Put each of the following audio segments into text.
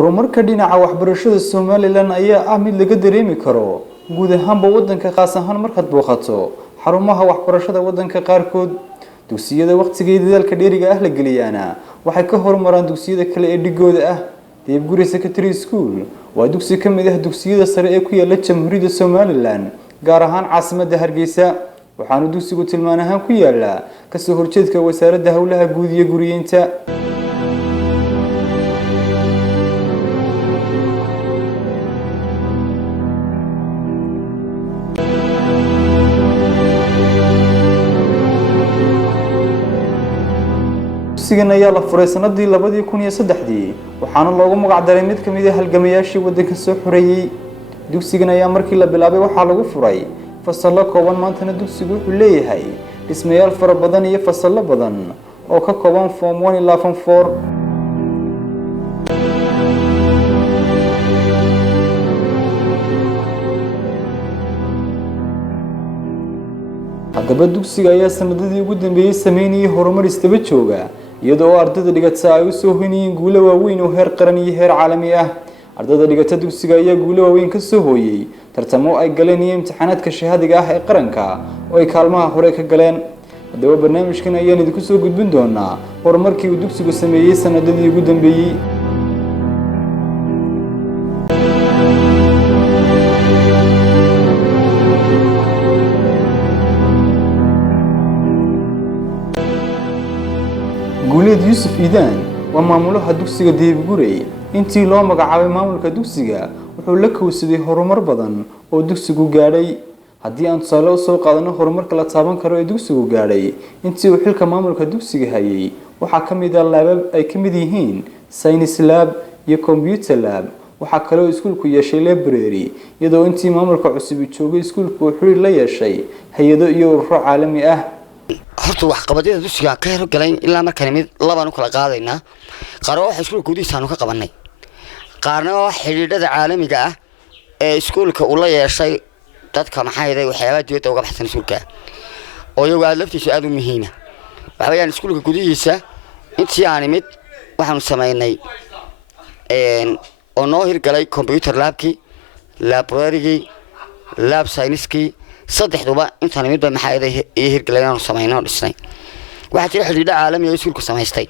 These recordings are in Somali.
horumarka dhinaca waxbarashada Soomaaliland ayaa ah mid laga dareemi karo guud ahaanba wadanka qaas ahaan markaad booqato xarumaha waxbarashada wadanka qaarkood dugsiyada waqtigeeda dadaalka dheeriga ah la geliyana waxay ka horumaraan dugsiyada kale ee dhigooda ah Deebguri Secondary School waa dugsi ka mid ah dugsiyada sare ee ku yaala Jamhuuriyadda Soomaaliland gaar ahaan caasimadda Hargeysa waxaanu dugsigu tilmaan ahaan ku yaala ka soo horjeedka wasaaradda hawlaha guud iyo guriyeynta dugsigan ayaa la furay sanadii 2003 waxaana loogu magac daray mid kamid ah halgamayaashii wadanka soo xoreeyay dugsigan ayaa markii la bilaabay waxa lagu furay fasalo kooban maantana dugsigu wuxuu leeyahay dhismayaal fara badan iyo fasalo badan oo ka kooban form 1 ilaa form 4 haddaba dugsiga ayaa sanadadii ugu dambeeyay sameynayay horumar istaba jooga iyadoo ardayda dhigata ay u soo hoynayeen guulo waaweyn oo heer qaran iyo heer caalami ah ardayda dhigata dugsiga ayaa guulo waaweyn ka soo hooyay tartamo ay galeen iyo imtixaanaadka shahaadiga ah ee qaranka oo ay kaalmaha hore ka galeen haddaba barnaamijkan ayaan idinku soo gudbin doonaa horumarkii uu dugsigu sameeyay sanadadii ugu dambeeyay guuleed Yuusuf Iidaan waa maamulaha dugsiga Deebguri intii loo magacaabay maamulka dugsiga wuxuu la kowsaday horumar badan oo dugsigu gaadhay haddii aan tusaale soo qaadano horumarka la taaban karo ee dugsigu gaadhay intii uu xilka maamulka dugsiga hayay waxa kamid ah laabab ay kamid yihiin science lab iyo computer lab waxa kale oo iskuulku yeeshay library iyadoo intii maamulka cusub joogay iskuulku wuxuu la yeeshay hay'ado iyo ururo caalami ah horta wax qabadeeda dugsiga ka hor galeen ilaa markaan mid labaan u kala qaadayna qaaro wax iskuulka gudihiisa ka qabanay qaarna wax xiriirada caalamiga ah ee iskuulka uu la yeeshay dadka maxayday waxyaabo dibadda uga baxsan iskuulka oo iyagu aad laftiisu aad u muhiim ah waxa weeyaan iskuulka gudihiisa intii aan mid waxaan sameynay oo noo hirgalay computer labki library lab science-ki saddexduba intaan midba maxayday iyo hirgalayaan sameeyno dhisnay waxa jira xiriirada caalamiga ee iskuulku sameystay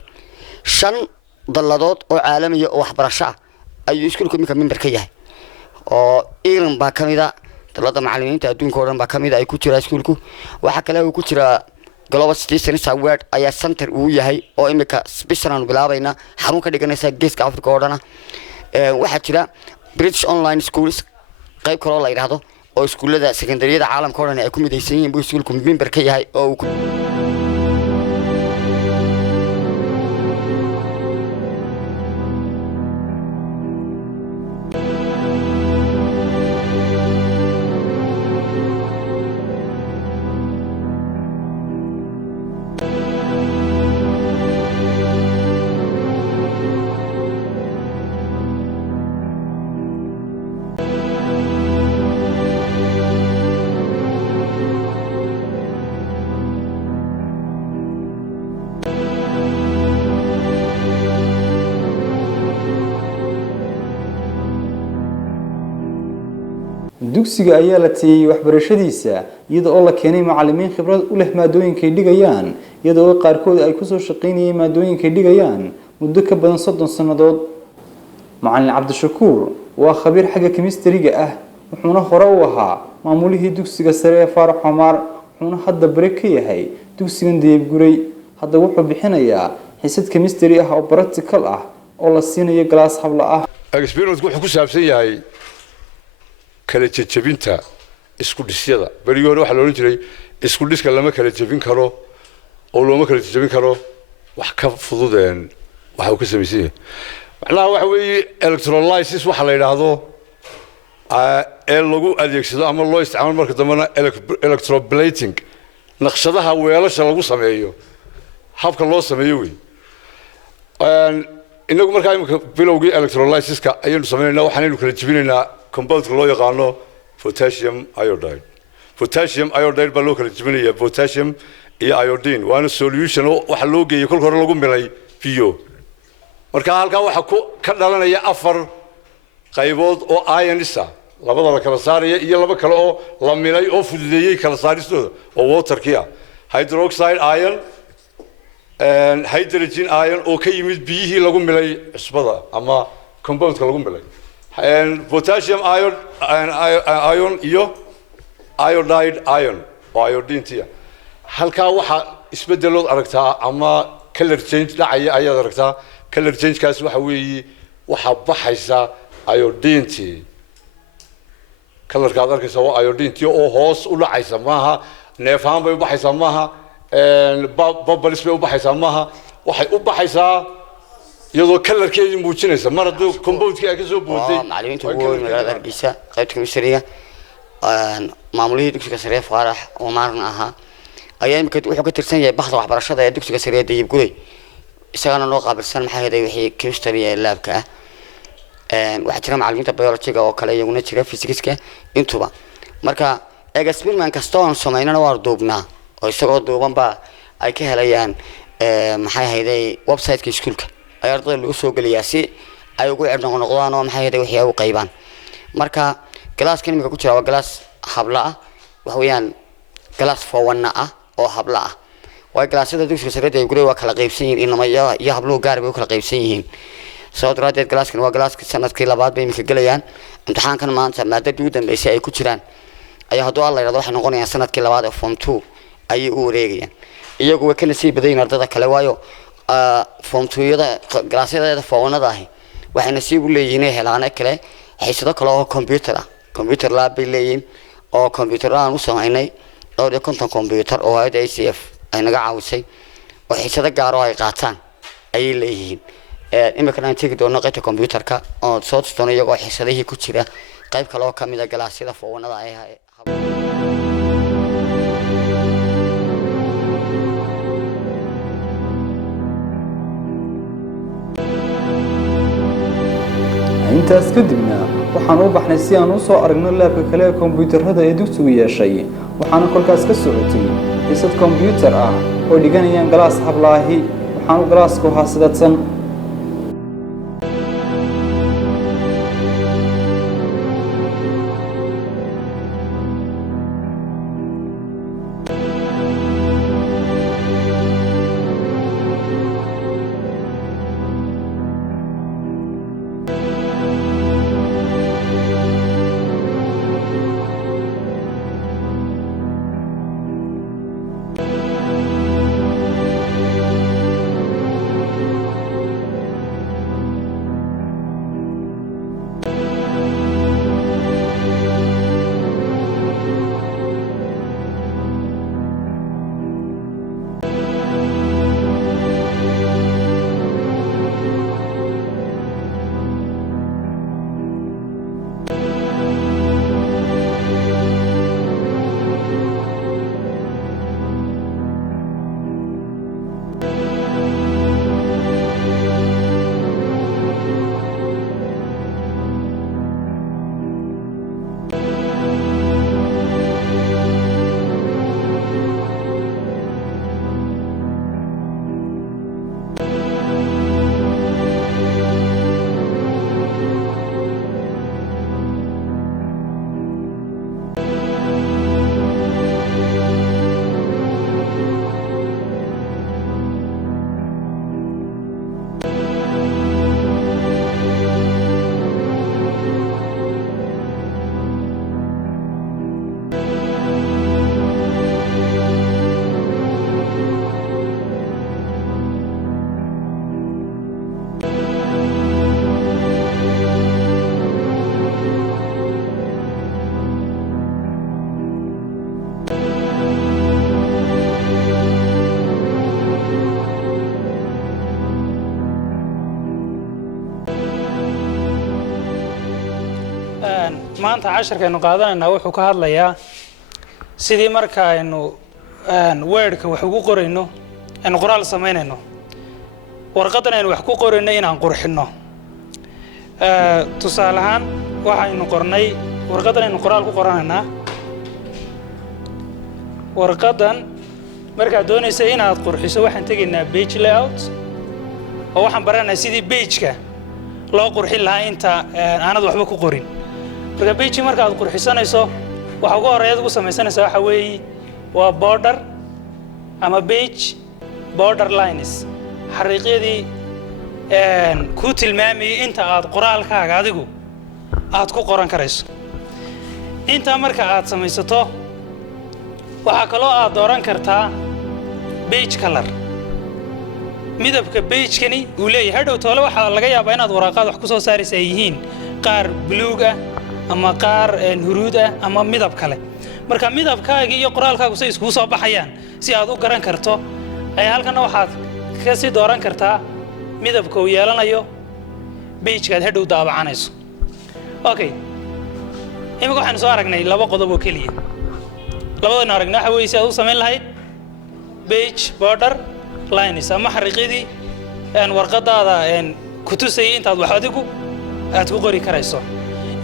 5 dalladood oo caalamiga oo waxbarasho ayuu iskuulku member ka yahay oo Iran baa kamida dallada macallimiinta adduunka oo dhan baa kamida ay ku jira iskuulku waxa kale oo ku jira Global Citizen Award ayaa center uu yahay oo imika special aan bilaabayna xarun ka dhiganaysa geeska Afrika oo dhan waxa jira British Online Schools qayb kale oo la yiraahdo oo iskuulada secondaryada caalamka oo dhan ay ku midaysan yihiin buu iskuulku member ka yahay oo dugsiga ayaa la tiyay waxbarashadiisa iyadoo la keenay macallimiin khibrad u leh maadooyinka ay dhigayaan iyadoo qaarkood ay ku soo shaqeynayeen maadooyinka ay dhigayaan muddo ka badan 30 sanadood macallin Cabdishakuur waa khabiir xagga chemistry-ga ah wuxuuna hore u ahaa maamulihii dugsiga sare ee Faarax Xamaar wuxuuna hadda bare ka yahay dugsigan Deebguri hadda wuxuu bixinayaa xisad chemistry ah oo practical ah oo la siinayo glass habla ah experience wuxuu ku saabsan yahay kala jabinta isku dhisyada bari hore waxa la oran jiray isku dhiska lama kala jabin karo oo looma kala jabin karo wax ka fududeen waxa uu ka sameeyay macnaha waxa weeye electrolysis waxa la yiraahdo ee lagu adeegsado ama loo isticmaalo marka dambana electroplating naqshadaha weelasha lagu sameeyo habka loo sameeyo weey inagu markaa bilowgii electrolysis-ka ayaynu sameeynaa waxaanu kala jabinaynaa compound loo yaqaano potassium iodide baa loo kala jabinayaa potassium iyo iodine waana solution waxa loo geeyay kolka hore lagu milay biyo marka halkaa waxa ka dhalanaya afar qaybood oo ionisa labada la kala saaraya iyo laba kale oo la milay oo fududeeyay kala saaristooda oo waterkiya hydroxide ion and hydrogen ion oo ka yimid biyihii lagu milay cusbada ama compoundka lagu milay and potassium ion iyo iodide ion oo iodine halkaa waxa isbedelood aragtaa ama color change dhacaya ayaad aragtaa color change kaas waxa weeye waxa baxaysa iodine colorka aad arkaysa waa iodine oo hoos u dhacaysa maaha neefaan bay u baxaysaa maaha bubbles bay u baxaysaa maaha waxay u baxaysaa iyadoo colorkeedii muujinaysa mar hadduu compoundkii ay ka soo booday macallimiinta ugu weyn magaalada Hargeysa qaybta chemistry-ga maamulihii dugsiga sare Faarax oo maarna ahaa ayaa imika wuxuu ka tirsan yahay baxda waxbarashada ee dugsiga sare ee Dayib Guray isagana noo qaabilsan maxay ahayd wixii chemistry ee laabka ah waxa jira macallimiinta biology-ga oo kale iyaguna jira physics-ka intuba marka experiment kasta oo sameynana waa duubnaa oo isagoo duubanba ay ka helayaan maxay ahayd website-ka iskuulka ay ardayda lagu soo geliyaa si ay ugu cirno noqdaan oo maxay ahayd wixii ay u qaybaan marka class kan imika ku jira waa class habla ah wax weeyaan class fowana ah oo habla ah way classyada dugsiga sare ee Guray waa kala qaybsan yihiin inama iyo habluhu gaar bay u kala qaybsan yihiin sababtoo ah classkan waa classka sanadkii labaad bay imika galayaan imtixaankan maanta maadada ugu dambeysay ay ku jiraan ayaa hadduu alla yiraahdo waxay noqonayaan sanadkii labaad ee form 2 ayay u wareegayaan iyagu way kana sii badayeen ardada kale waayo form 2yada classyada fowanada ah waxay nasiib u leeyihiin helaan kale xiisado kale oo computer lab bay leeyihiin oo computer aan u sameynay dhowr iyo konton computer oo hay'adda ACF ay naga caawisay oo xiisado gaar ah ay qaataan ay leeyihiin imika aan tagi doono qaybta computerka oo soo tusano iyagoo xiisadihii ku jira qayb kale oo kamid ah galaasyada fowanada ay intaas kadibna waxaan u baxnay si aan u soo aragno laabka kale ee kombiyuutarada ee dugsigu yeeshay waxaana kolkaas ka socotay xiisad kombiyuutar ah oo dhiganayaan galaas hablaahi waxaanu galaasku haasidadsan maanta casharkeenu qaadanayna wuxuu ka hadlayaa sidii marka aynu weerka wax ugu qorayno aynu qoraal sameynayno warqadan aynu wax ku qorayno inaan qurxino tusaale ahaan waxaynu qornay warqadan aynu qoraal ku qoranaynaa warqadan markaad doonaysa inaad qurxiso waxaan tegaynaa page layout oo waxaan baranaynaa sidii page-ka loo qurxin lahaa inta aanad waxba ku qorin marka page marka aad qurxisanayso waxa ugu horeeya ugu samaysanaysaa waxa weeye waa border ama page border lines xariiqyadii ku tilmaamayay inta aad qoraalkaaga adigu aad ku qoran karayso inta marka aad samaysato waxa kaloo aad dooran kartaa page color midabka page-kani uu leeyahay hadhow toole waxa laga yaabaa inaad waraaqaad wax ku soo saaraysa ay yihiin qaar buluug ah ama qaar huruud ah ama midab kale marka midabkaaga iyo qoraalkaagu say isku soo baxayaan si aad u garan karto ay halkana waxaad ka sii dooran kartaa midabka uu yeelanayo page-ka aad hadhow daabacanayso okay imika waxaan soo aragnay laba qodob oo keliya labadana aragnay waxa weeye si aad u samayn lahayd page border lines ama xariiqyadii warqadaada ku tusayay intaad wax adigu aad ku qori karayso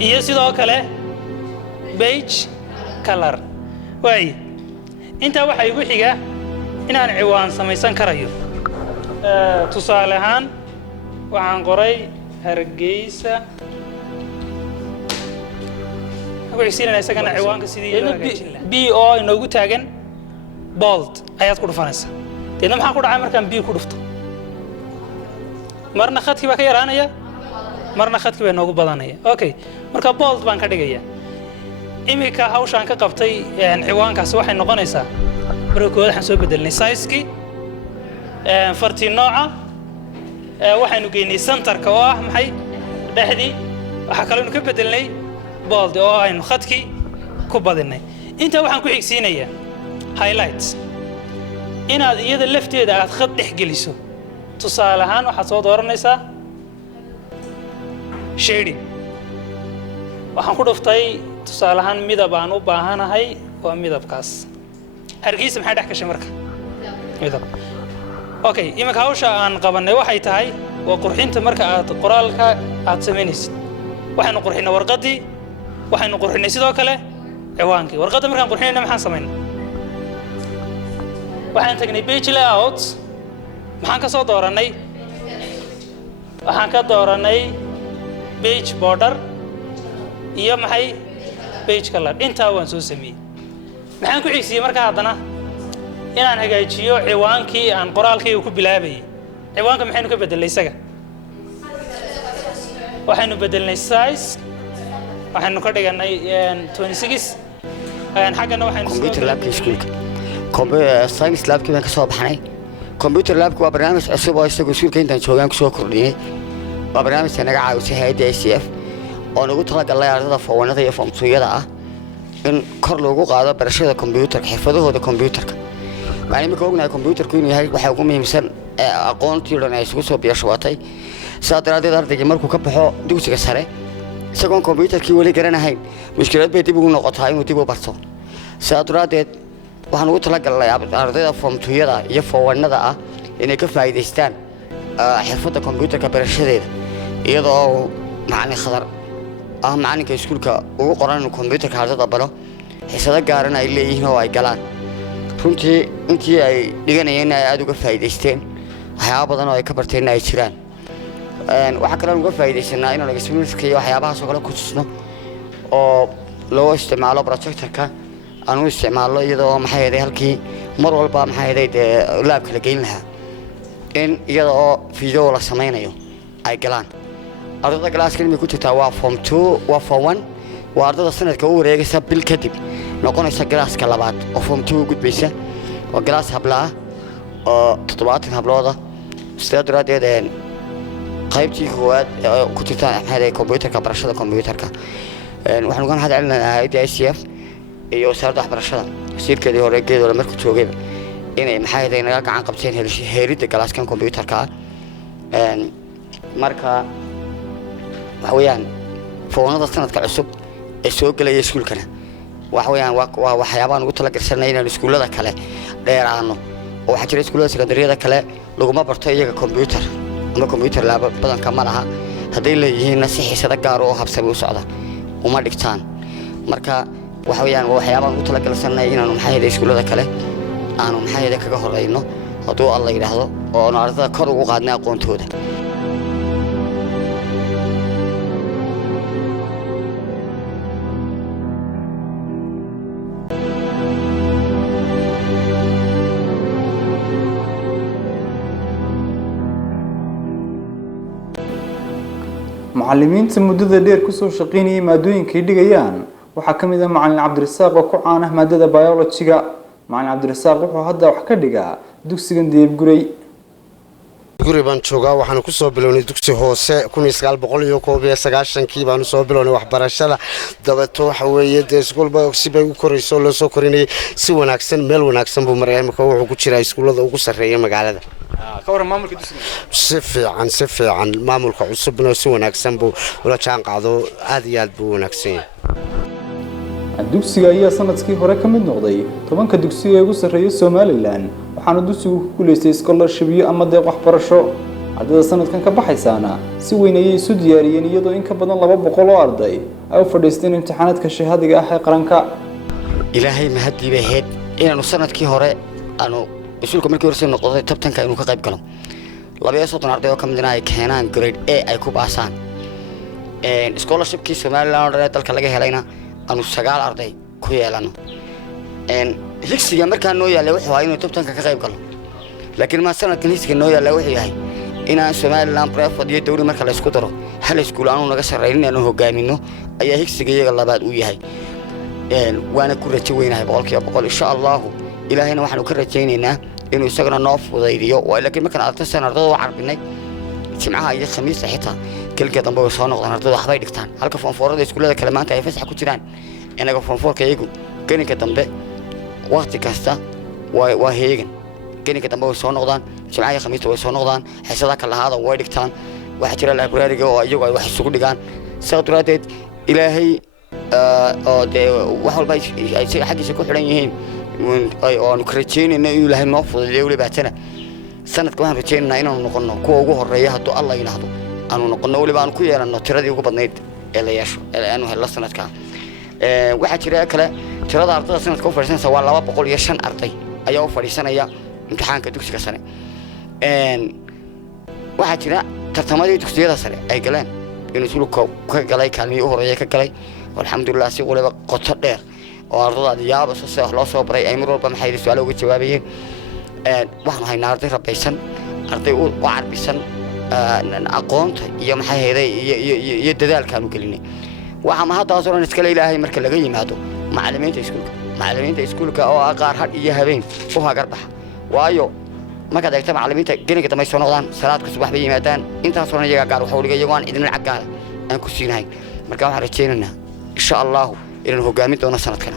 iyo sidoo kale page color way inta waxa igu xiga inaan ciwaan samaysan karayo tusaale ahaan waxaan qoray Hargeysa waxaan isagana ciwaanka sidii loo hagaajin lahaa BO inoogu taagan bold ayaad ku dhufanaysaa deedna maxaa ku dhacay markaan B ku dhufto marna khadkii baa ka yaraanaya marna khadkii baa noogu badanaya okay marka bold baan ka dhigayaa imika hawshaan ka qabtay ciwaankaas waxay noqonaysaa marka koowaad waxaan soo bedelnay size-kii fartii nooca waxaanu geynay centerka oo ah maxay dhexdii waxa kale oo ka bedelnay bold oo aynu khadkii ku badinay inta waxaan ku xigsiinayaa highlights inaad iyada lafteeda aad khad dhex geliso tusaale ahaan waxaad soo dooranaysaa shading waxaan ku dhuftay tusaale ahaan midab aan u baahanahay waa midabkaas Hargeysa maxay dhex gashay marka midab okay imika hawsha aan qabanay waxay tahay waa qurxinta marka aad qoraalka aad samaynaysid waxaanu qurxinay warqadii waxaanu qurxinay sidoo kale ciwaankii warqadda markaan qurxinayna maxaan samaynay waxaan tagnay page layout maxaan ka soo dooranay waxaan ka dooranay page border iyo maxay page color inta waan soo sameeyay maxaan ku xigsiiyay marka haddana inaan hagaajiyo ciwaankii aan qoraalkayga ku bilaabayay ciwaanka maxaynu ka bedelnay isaga waxaynu bedelnay size waxaynu ka dhiganay 26 xaggana waxaynu computer labka iskuulka science labkii baan ka soo baxnay computer labku waa barnaamij cusub oo isagu iskuulka intaan joogaan ku soo kordhiyay waa barnaamijka naga caawisay hay'adda ICF oo nagu talagalay ardayda fawanada iyo famtooyada ah in kor loogu qaado barashada computerka xirfadahooda computerka macallimiinta ognahay computerku inuu yahay waxa ugu muhiimsan aqoontii dhan ay isugu soo biyashawatay saadaradeed ardayga markuu ka baxo dugsiga sare isagoon computerkii wali garanahayn mushkilad bay dib ugu noqotaa inuu dib u barto saadaradeed waxaan ugu talagalnay ardayda famtooyada iyo fawanada ah inay ka faa'iideystaan xirfadda computerka barashadeeda iyadoo macallin khadar macallinka iskuulka ugu qoran inuu computerka ardayda baro xisado gaaran ay leeyihiin oo ay galaan runtii intii ay dhiganayeen ay aad uga faa'iideysteen waxyaabo badan oo ay ka barteen ay jiraan waxa kale oo uga faa'iideysanaa inaan experience-ka iyo waxyaabahaas oo kale ku tusno oo loo isticmaalo projectorka aan u isticmaalo iyadoo maxay ahayd halkii mar walba maxay ahayd laabka la geyn lahaa in iyadoo video la sameynayo ay galaan ardayda galaaska inay ku jirtaa waa form 2 waa form 1 waa ardayda sanadka u wareegaysa bil kadib noqonaysa galaaska labaad oo form 2 u gudbaysa waa galaas habla ah oo 70 hablooda sidaadaradeed qaybtii koowaad ku jirta maxay ahayd computerka barashada computerka waxaan uga mahad celinayaa hay'adda ICF iyo wasaaradda waxbarashada wasiirkeedii hore geedoole markuu joogay inay maxay ahayd naga gacan qabteen heeridda galaaskan computerka marka waxweeyaan foonada sanadka cusub ee soo galay iskuulkana waxweeyaan waa waxyaabaan ugu tala gashanay inaan iskuulada kale dheeraano oo waxa jira iskuulada secondariyada kale laguma barto iyaga computer ama computer lab badanka ma laha haday leeyihiin si xiisada gaar oo habsami u socda uma dhigtaan marka waxweeyaan waxyaabaan ugu tala gashanay inaan maxay iskuulada kale aanu maxay kaga horeyno hadduu alla yidhaahdo oo aanu ardada kor ugu qaadnay aqoontooda. macallimiinta muddada dheer ku soo shaqeynayay maadooyinka ay dhigayaan waxaa ka mid ah macallin Cabdirasaaq oo ku caan ah maadada biology-ga. macallin Cabdirasaaq wuxuu hadda wax ka dhigaa dugsigan Deebguray. guri baan joogaa waxaan ku soo bilownay dugsi hoose 1999 baan soo bilownay waxbarashada dabato waxa weeye iskuulba si bay u korayso loo soo korinay si wanaagsan meel wanaagsan buu maray marka wuxuu ku jiraa iskuulada ugu sareeya magaalada ka waran maamulka dugsiga si fiican maamulka cusubna si wanaagsan buu ula jaan qaado aad iyo aad buu wanaagsan yahay. dugsiga ayaa sanadkii hore ka mid noqday 10ka dugsiga ee ugu sareeya Soomaaliland waxaana dugsigu ku guuleystay scholarship ama deeq waxbarasho. ardayda sanadkan ka baxaysaana si weyn ayay isu diyaariyeen iyadoo in ka badan 200 oo arday ay u fadhiisteen imtixaanaadka shahaadiga ah ee qaranka. ilaahay mahadii bay ahayd inaanu sanadkii hore aanu iskuulka markii hore soo noqday tabtanka inuu ka qayb galo 230 arday oo ka mid ah ay keenaan grade A ay ku baasaan scholarshipkii Soomaaliland ee dalka laga helayna aanu 9 arday ku yeelano higsiga markaa noo yaalay wuxuu ahaa inuu tabtanka ka qayb galo laakiin ma sanadkan higsiga noo yaalay wuxuu yahay inaan Soomaaliland private iyo dawlad marka la isku daro hal iskuul aanu naga sarreeynin aanu hogaamino ayaa higsiga iyaga labaad u yahay waana ku rajo weynahay 100% insha Allah ilaahayna waxaanu ka rajaynaynaa inuu isagana noo fudaydiyo laakiin markaan ardayda ardayda u carbinay jimcaha iyo khamiista xitaa kelka dambe oo soo noqdaan ardayda waxbay dhigtaan halka foonfoorada iskuulada kale maanta ay fasax ku jiraan inaga foonfoorka iyagu gelinka dambe waqti kasta waa heegan gelinka dambe way soo noqdaan jimcaha iyo khamiista way soo noqdaan xisada kala ahaada way dhigtaan waxa jira library-ga oo iyagu ay wax isugu dhigaan sababtoodeed ilaahay oo de wax walba ay xaqiisa ku xiran yihiin oo aanu ka rajaynayno inuu ilaahay noo fududeeyo wali baatana sanadka waxaan rajaynaynaa inaanu noqono kuwa ugu horeeya hadduu alla yidhaahdo aanu noqono waliba aanu ku yeelanno tiradii ugu badnayd ee la yeesho ee aanu helno sanadka waxaa jira kale tirada ardayda sanadka u fadhiisanaysa waa 205 arday ayaa u fadhiisanaya imtixaanka dugsiga sare waxaa jira tartamadii dugsiyada sare ay galeen inuu iskuulka ka galay kaalmihii u horeeyay ka galay alxamdulillah si waliba qoto dheer oo ardayda yaaba soo loo soo baray ay mar walba maxay su'aalo uga jawaabayeen waxaan haynaa arday rabaysan arday u carbisan aqoonta iyo maxay heeday iyo dadaalka aanu gelinay waxa ma hadda soo iskala ilaahay marka laga yimaado macallimiinta iskuulka oo qaar had iyo habeen u hagarbax waayo marka dagta macallimiinta gelinka damay soo noqdaan salaadka subax bay yimaadaan intaas oo iyaga gaar waxa waliga iyagoon idin lacag gaar aan ku siinahay marka waxaan rajaynaynaa insha Allah inaan hogaamin doono sanadkan.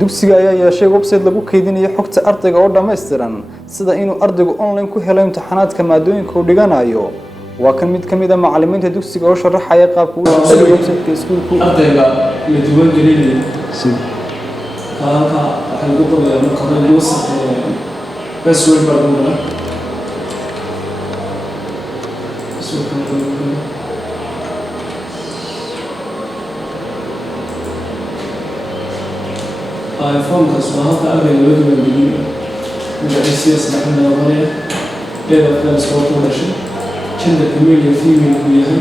dugsiga ayaa yeeshay website lagu kaydinayo xogta ardayga oo dhameystiran sida inuu ardaygu online ku helo imtixaanaadka maadooyinka uu dhiganayo. waa kan mid ka mid ah macallimiinta dugsiga oo sharaxaya qaabka uu shaqeeyo website-ka iskuulku. ardayga la duwan gelinayo halka waxay ugu qorayaan marka hore user password baa lagu qoraa iPhone kaas waa halka ardayga loo duwan geliyo magaciisa saxan loo qorayo data files oo ku dhashay gender male iyo female ku yahay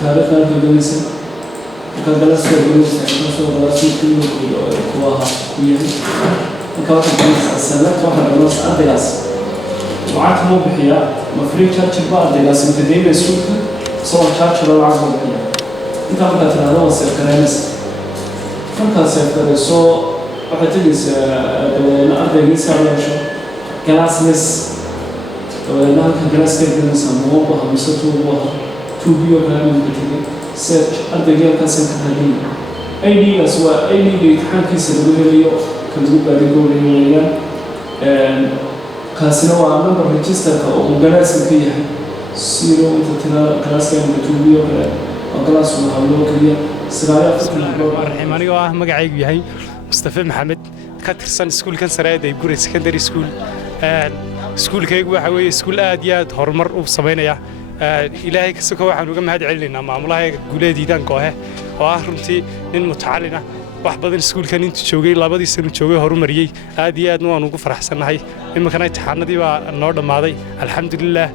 taariikhda ardaygiisa كالجلسة الجلسة نشوف جلسة كله كواها كويه كواحد جلسة السنة واحد جلسة أدلس وعاد مو بحياة مفريق شرط بعض أدلس متدين السوق صور شرط لو عاد مو بحياة أنت عم تتراضى وسير كرامس فانت سير كرامسو واحد جلس أدلس على شو جلس نس ولا كجلسة جلسة مو بها مسطو بها توبيو كلام كتير search ardayga kaasoo ka hadlay ID-gaas waa ID-ga imtixaankiisa lagu helayo kan lagu baarigoonayaan kaasina waa number register-ka oo galaaska ka yahay zero inta tira galaaska inta tuubiyo kale oo galaas uu hawlo kaliya bismillaahi aniga ah magacaygu yahay Mustafa Maxamed ka tirsan iskuulkan sare ee Deebguray Secondary School iskuulkaygu waxa weeye iskuul aad iyo aad horumar u sameynaya ilaahay ka soo waxaan uga mahad celinaynaa maamulaha guuleediidan kooxe oo ah runtii nin mutacallin ah wax badan iskuulkan intuu joogay 2 sano joogay horumariyay aad iyo aadna waan ugu faraxsanahay iminkana imtixaanadii baa noo dhamaaday alxamdulillaah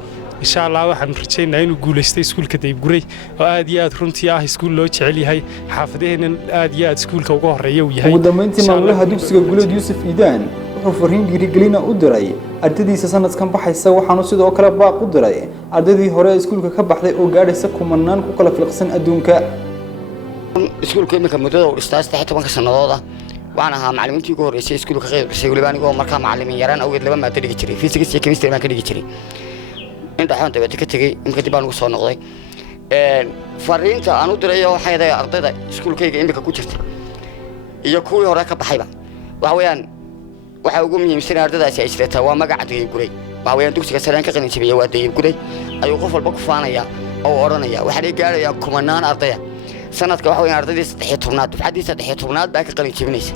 insha Allah waxaan rajaynayaa inuu guuleystay iskuulka Daybguray oo aad iyo aad runtii ah iskuul loo jecel yahay xaafadaheenna aad iyo aad iskuulka ugu horeeya uu yahay ugu dambeyntii maamulaha dugsiga Guuleed Yuusuf Iidaan wuxuu fariin dhiirigelin u diray ardaydiisa sanadkan baxaysa waxaanu sidoo kale baaq u diray ardaydii hore iskuulka ka baxday oo gaadhaysa kumanaan ku kala filqsan adduunka iskuulka imika muddada uu dhistay 13 sanadood waxaan ahaa macallimiintii ugu horeysay iskuulka qayb gashay waliba anigoo markaa macallimiin yaraan awgeed 2 maado dhigi jiray physics iyo chemistry ma ka dhigi jiray inta xanta wada ka tagay imika dib aan ugu soo noqday fariinta aan u diray waxay ahayd ardayda iskuulkayga imika ku jirta iyo kuwii hore ka baxayba waxa weeyaan waxa ugu muhiimsan ardaydaasi ay jirtaa waa magaca Daybguray waxa weeyaan dugsiga sare ka qalin jabiyay waa Daybguray ayuu qof walba ku faanaya oo oranaya waxa ay gaaraya kumanaan ardaya sanadka waxa weeyaan ardaydii 13aad dufcadii 13aad baa ka qalin jabinaysa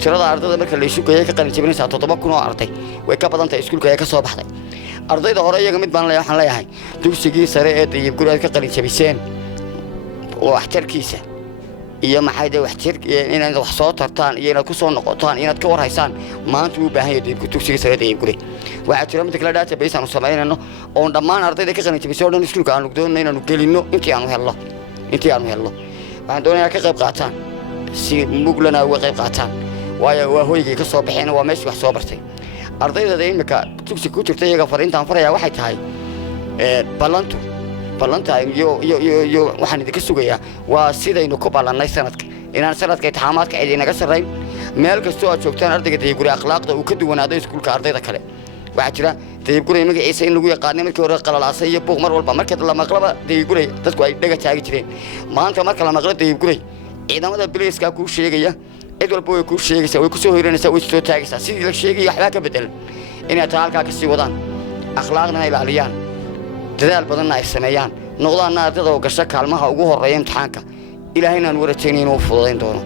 tirada ardayda marka la isu geeyay ka qalin jabinaysa 7,000 oo arday way ka badan tahay iskuulka ay ka soo baxday ardayda hore iyaga mid baan waxaan leeyahay dugsigii sare ee Daybguray ka qalin jabiseen oo waxtarkiisa iyo maxay waxtar inaad wax soo tartaan iyo inaad ku soo noqotaan inaad ka warhaysaan maanta uu baahan yahay dugsiga sare Daybguray waxa jira mid kala database aan sameeynayno oo dhammaan ardayda ka qalin jabisay oo dhan iskuulka aan doonayno inaanu gelino intii aan helno waxaan doonayaa ka qayb qaataan si muglana uga qayb qaataan waayo waa hooygii ka soo baxeen waa meeshii wax soo bartay ardayda imika dugsiga ku jirta iyaga fariintaan faraya waxay tahay balanta iyo waxaan idinka sugayaa waa sidaynu ku ballanay sanadka inaan sanadka imtixaamaadka cid inaga sarreyn meel kastoo aad joogtaan ardayga Daybguray akhlaaqda uu ka duwanaado iskuulka ardayda kale waxa jira Daybguray magaciisa in lagu yaqaanay markii hore qalalaasay iyo buuq mar walba markii la maqlaba Daybguray dadku ay dhaga taagi jireen maanta marka la maqlo Daybguray ciidamada biliiska ku sheegaya cid walba way ku sheegaysaa way ku soo hiranaysaa way soo taagaysaa sidii la sheegay waxba ka bedel inay halka ka sii wadaan akhlaaqna ay ilaaliyaan dadaal badan ay sameeyaan noqdaan ardayda oo gasha kaalmaha ugu horeeya imtixaanka ilaahayna aan warajaynayn inuu fududeyn doono